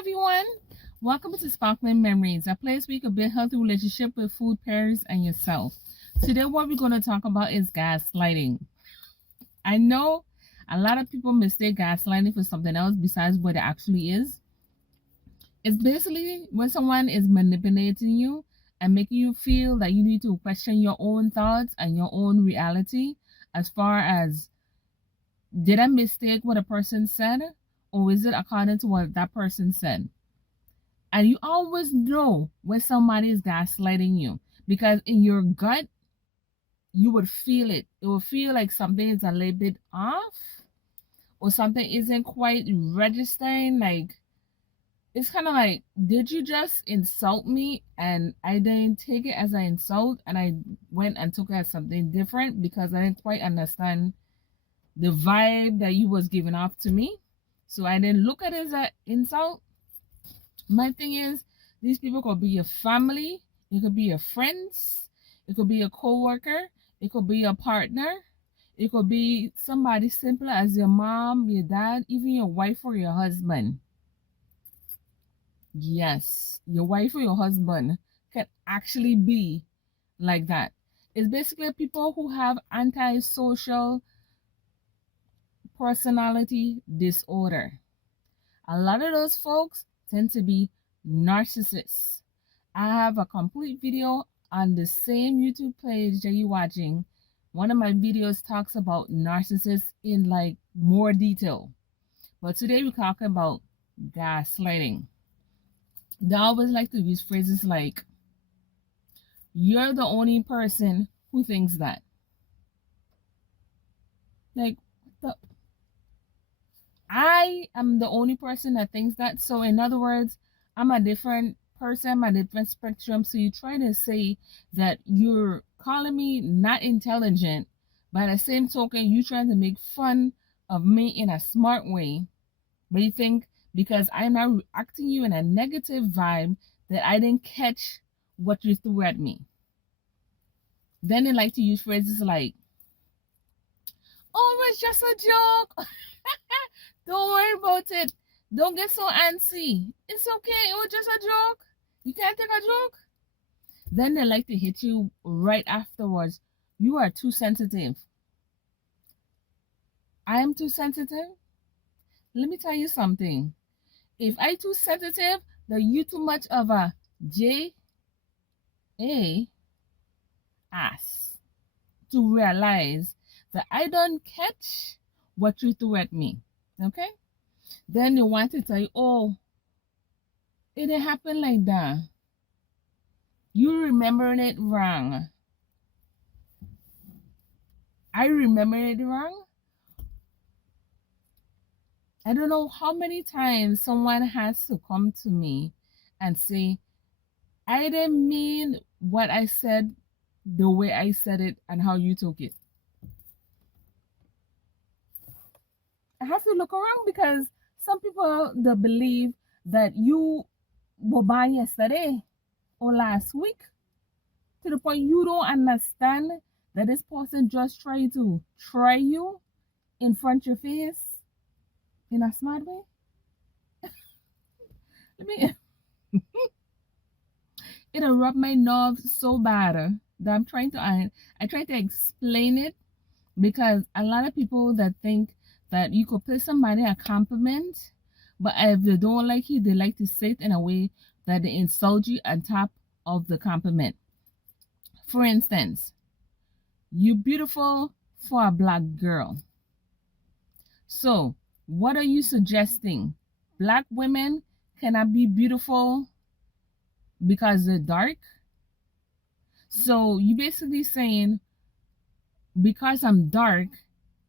everyone. Welcome to Sparkling Memories, a place where you can build healthy relationship with food, pairs, and yourself. Today, what we're going to talk about is gaslighting. I know a lot of people mistake gaslighting for something else besides what it actually is. It's basically when someone is manipulating you and making you feel that you need to question your own thoughts and your own reality as far as did I mistake what a person said or is it according to what that person said? And you always know when somebody is gaslighting you because in your gut, you would feel it. It would feel like something is a little bit off or something isn't quite registering. Like, it's kind of like, did you just insult me and I didn't take it as an insult and I went and took it as something different because I didn't quite understand the vibe that you was giving off to me. So I didn't look at it as an insult. My thing is, these people could be your family, it could be your friends, it could be your coworker, it could be your partner, it could be somebody simple as your mom, your dad, even your wife or your husband. Yes, your wife or your husband can actually be like that. It's basically people who have antisocial personality disorder. A lot of those folks tend to be narcissists. I have a complete video on the same YouTube page that you're watching. One of my videos talks about narcissists in like more detail. But today we're talking about gaslighting. They always like to use phrases like, you're the only person who thinks that. Like, I am the only person that thinks that. So in other words, I'm a different person, I'm a different spectrum. So you try to say that you're calling me not intelligent, but at the same token, you trying to make fun of me in a smart way. But you think because I'm not reacting you in a negative vibe that I didn't catch what you threw at me. Then they like to use phrases like, oh, it's just a joke. Don't worry about it. Don't get so antsy. It's okay. It was just a joke. You can't take a joke. Then they like to hit you right afterwards. You are too sensitive. I am too sensitive. Let me tell you something. If I too sensitive, then you too much of a ass to realize that I don't catch what you threw at me. Okay? Then they want to tell you, oh, it didn't happen like that. You remembering it wrong. I remember it wrong. I don't know how many times someone has to come to me and say, I didn't mean what I said the way I said it and how you took it. I have to look around because some people they believe that you were by yesterday or last week to the point you don't understand that this person just tried to try you in front of your face in a smart way. Let me it'll rub my nerves so bad that I try to explain it because a lot of people that think that you could pay somebody a compliment, but if they don't like you, they like to say it in a way that they insult you on top of the compliment. For instance, you beautiful for a black girl. So what are you suggesting? Black women cannot be beautiful because they're dark? So you basically saying because I'm dark,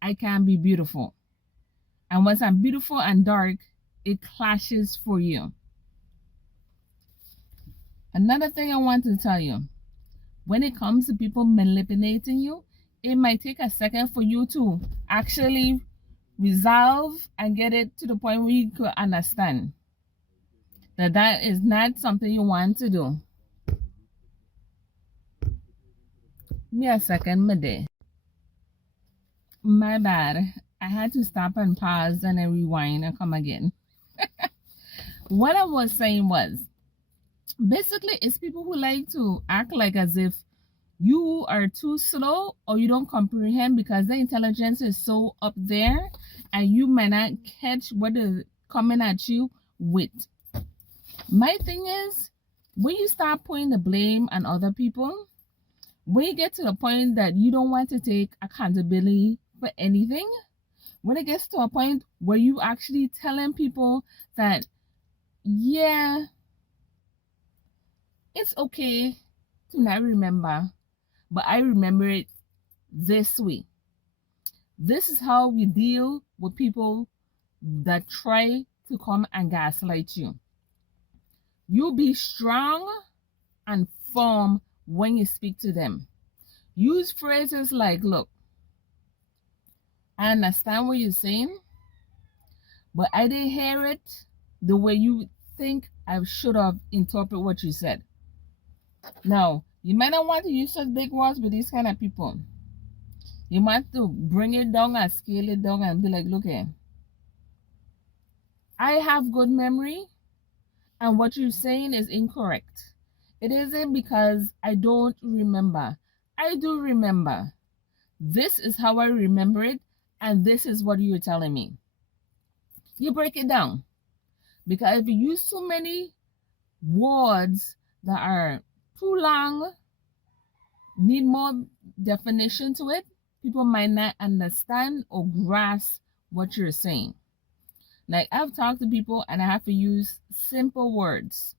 I can't be beautiful. And once I'm beautiful and dark, it clashes for you. Another thing I want to tell you, when it comes to people manipulating you, it might take a second for you to actually resolve and get it to the point where you could understand that that is not something you want to do. Give me a second, my day. My bad. I had to stop and pause and then rewind and come again. What I was saying was, basically, it's people who like to act like as if you are too slow or you don't comprehend because their intelligence is so up there and you might not catch what is coming at you with. My thing is, when you start putting the blame on other people, when you get to the point that you don't want to take accountability for anything, when it gets to a point where you actually telling people that, yeah, it's okay to not remember, but I remember it this way. This is how we deal with people that try to come and gaslight you. You be strong and firm when you speak to them. Use phrases like, look, I understand what you're saying, but I didn't hear it the way you think I should have interpreted what you said. Now, you might not want to use such big words with these kind of people. You might to bring it down and scale it down and be like, look here, I have good memory and what you're saying is incorrect. It isn't because I don't remember. I do remember. This is how I remember it, and this is what you're telling me. You break it down. Because if you use too many words that are too long, need more definition to it, people might not understand or grasp what you're saying. Like, I've talked to people and I have to use simple words.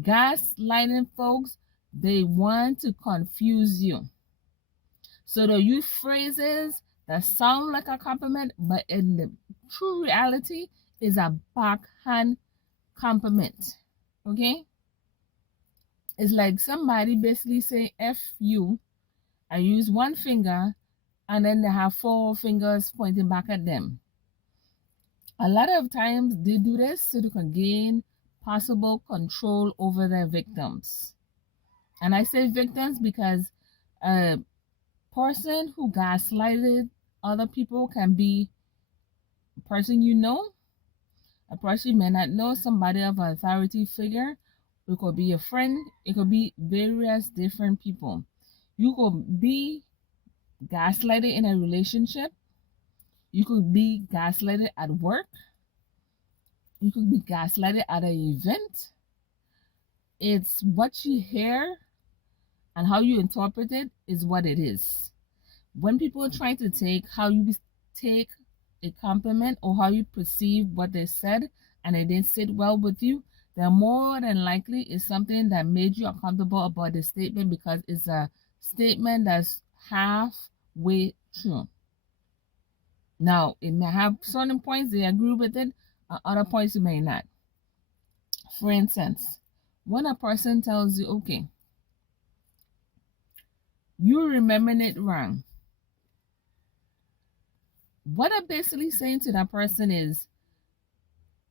Gaslighting folks, they want to confuse you. So they'll use phrases that sound like a compliment, but in the true reality is a backhand compliment. Okay? It's like somebody basically say F you and use one finger and then they have four fingers pointing back at them. A lot of times they do this so they can gain possible control over their victims. And I say victims because a person who gaslighted other people can be a person you know, a person you may not know, somebody of an authority figure. It could be a friend. It could be various different people. You could be gaslighted in a relationship. You could be gaslighted at work. You could be gaslighted at an event. It's what you hear and how you interpret it is what it is. When people are trying to take how you take a compliment or how you perceive what they said and it didn't sit well with you, then more than likely it's something that made you uncomfortable about the statement because it's a statement that's halfway true. Now, it may have certain points they agree with it, other points you may not. For instance, when a person tells you, okay, you remembering it wrong, what I'm basically saying to that person is,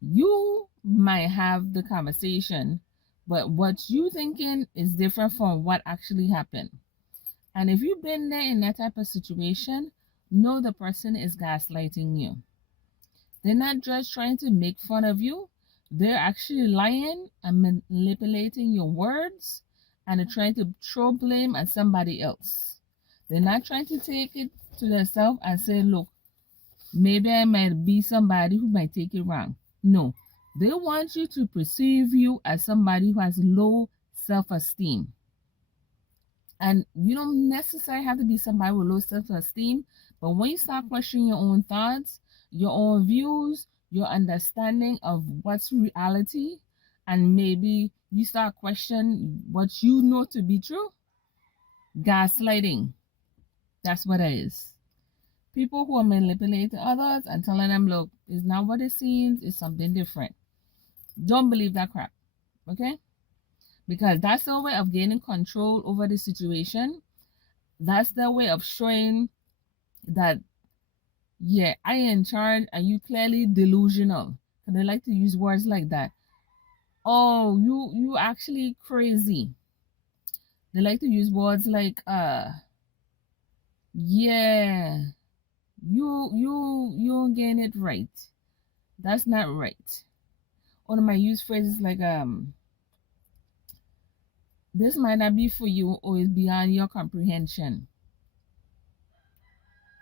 you might have the conversation, but what you thinking is different from what actually happened. And if you've been there in that type of situation, know the person is gaslighting you. They're not just trying to make fun of you. They're actually lying and manipulating your words and they're trying to throw blame at somebody else. They're not trying to take it to themselves and say, look, maybe I might be somebody who might take it wrong. No, they want you to perceive you as somebody who has low self-esteem. And you don't necessarily have to be somebody with low self-esteem, but when you start questioning your own thoughts, your own views, your understanding of what's reality, and maybe you start questioning what you know to be true, gaslighting. That's what it is. People who are manipulating others and telling them, look, it's not what it seems, it's something different. Don't believe that crap, okay? Because that's their way of gaining control over the situation. That's their way of showing that, yeah, I am in charge and you clearly delusional. And they like to use words like that. Oh, you actually crazy. They like to use words like yeah, you getting it right. That's not right. One of my use phrases like this might not be for you, or is beyond your comprehension.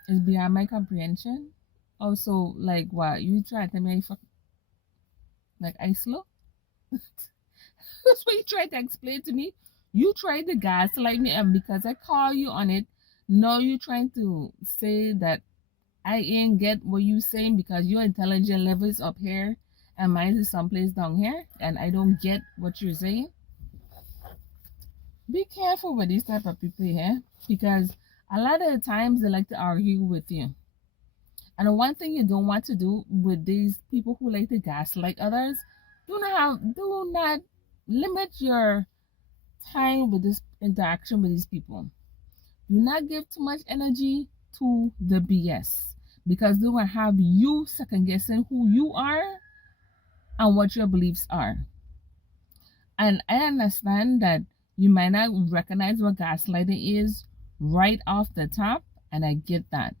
It's beyond my comprehension. Also, like what you try to tell me, like I slow. That's what you tried to explain to me. You tried to gaslight me, and because I call you on it, now you're trying to say that I ain't get what you saying because your intelligence level is up here and mine is someplace down here, and I don't get what you're saying. Be careful with these type of people here, because a lot of the times they like to argue with you. And the one thing you don't want to do with these people who like to gaslight others, do not limit your time with this interaction with these people. Do not give too much energy to the BS, because they will have you second guessing who you are and what your beliefs are. And I understand that you might not recognize what gaslighting is right off the top, and I get that.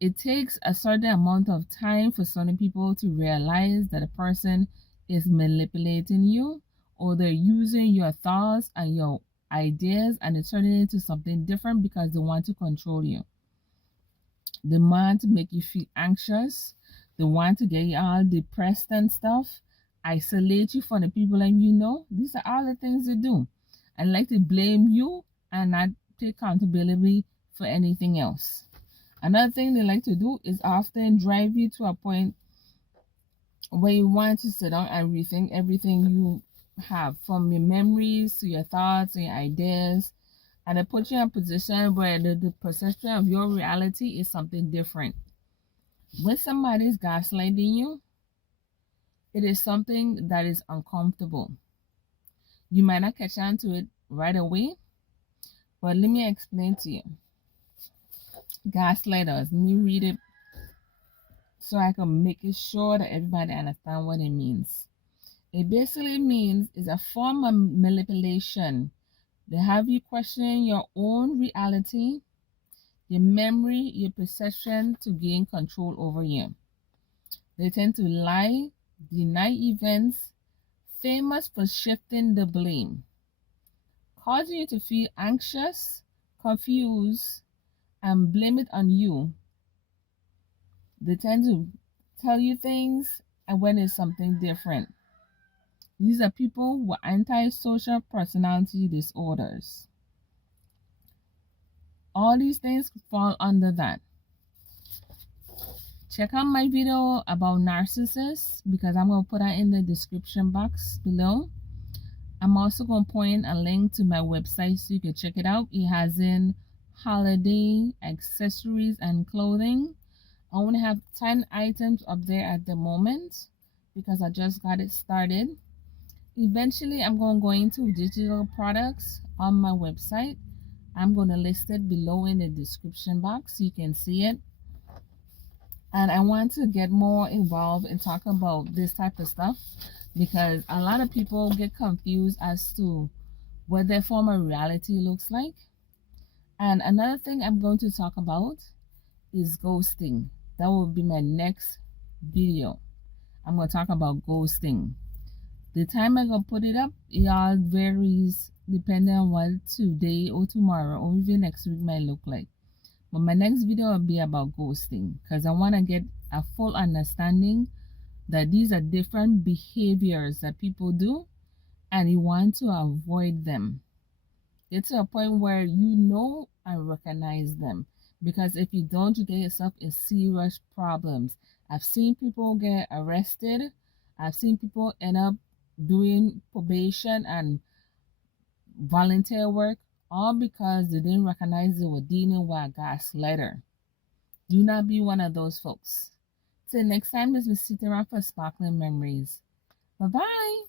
It takes a certain amount of time for certain people to realize that a person is manipulating you, or they're using your thoughts and your ideas and it's turning into something different because they want to control you. They want to make you feel anxious. They want to get you all depressed and stuff, isolate you from the people and you know. These are all the things they do. And like to blame you and not take accountability for anything else. Another thing they like to do is often drive you to a point where you want to sit down and rethink everything you have, from your memories to your thoughts and your ideas. And they put you in a position where the perception of your reality is something different. When somebody is gaslighting you, it is something that is uncomfortable. You might not catch on to it right away, but let me explain to you. Gaslighters, let me read it so I can make it sure that everybody understands what it means. It basically means it's a form of manipulation. They have you questioning your own reality, your memory, your perception to gain control over you. They tend to lie, deny events, famous for shifting the blame, causing you to feel anxious, confused, and blame it on you. They tend to tell you things and when it's something different. These are people with antisocial personality disorders. All these things fall under that. Check out my video about narcissists, because I'm going to put that in the description box below. I'm also going to point a link to my website so you can check it out. It has in holiday accessories and clothing. I only have 10 items up there at the moment because I just got it started. Eventually, I'm going to go into digital products on my website. I'm going to list it below in the description box so you can see it. And I want to get more involved and talk about this type of stuff, because a lot of people get confused as to what their form of reality looks like. And another thing I'm going to talk about is ghosting. That will be my next video. I'm going to talk about ghosting. The time I'm going to put it up, it all varies depending on what today or tomorrow or even next week might look like. But my next video will be about ghosting, because I want to get a full understanding that these are different behaviors that people do and you want to avoid them. Get to a point where you know and recognize them, because if you don't, you get yourself in serious problems. I've seen people get arrested. I've seen people end up doing probation and volunteer work, all because they didn't recognize they were dealing with a gaslighter. Do not be one of those folks. Till next time, this is Sitting Around for Sparkling Memories. Bye-bye.